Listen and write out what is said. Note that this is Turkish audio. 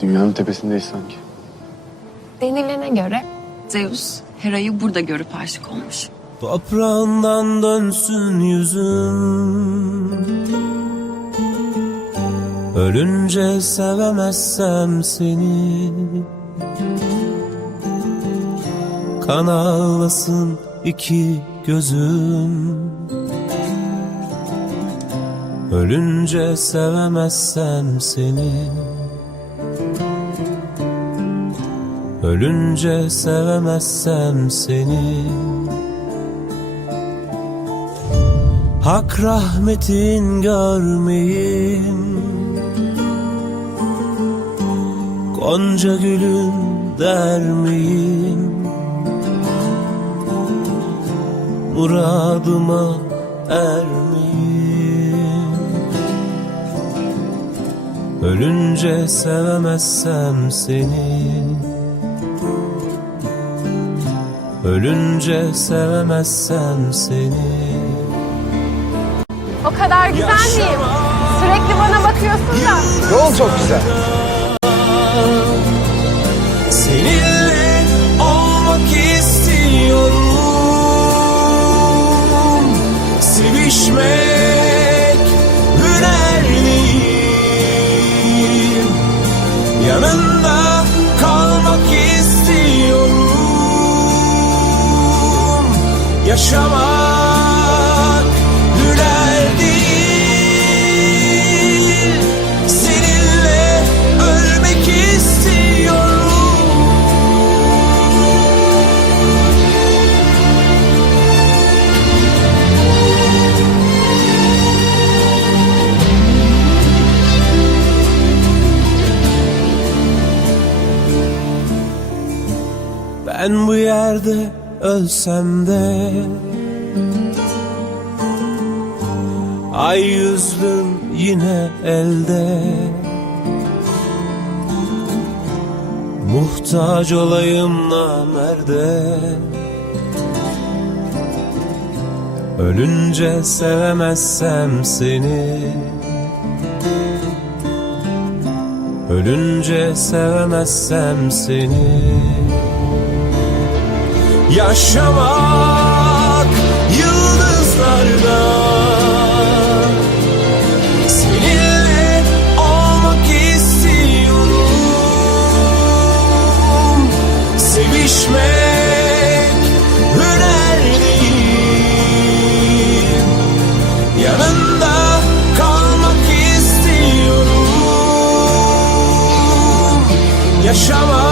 Dünyanın tepesindeyiz sanki. Denilene göre Zeus Hera'yı burada görüp aşık olmuş. Toprağından dönsün yüzüm Ölünce sevemezsem seni Kan ağlasın iki gözüm Ölünce sevemezsem seni Ölünce sevemezsem seni. Hak rahmetin görmeyin. Gonca gülün dermeyin. Muradıma ermeyin. Ölünce sevemezsem seni Ölünce sevemezsem seni O kadar güzel miyim? Sürekli bana bakıyorsun da. Yol çok güzel. Seninle olmak istiyorum Sevişmek hüner değil Yanında Yaşamak hüner değil. Seninle ölmek istiyorum. Ben bu yerde ölsem de Ay yüzlüm yine elde Muhtaç olayım namerde Ölünce sevemezsem seni Ölünce sevemezsem seni Yaşamak yıldızlarda. Seninle olmak istiyorum. Sevişmek hüner değil. Yanında kalmak istiyorum. Yaşamak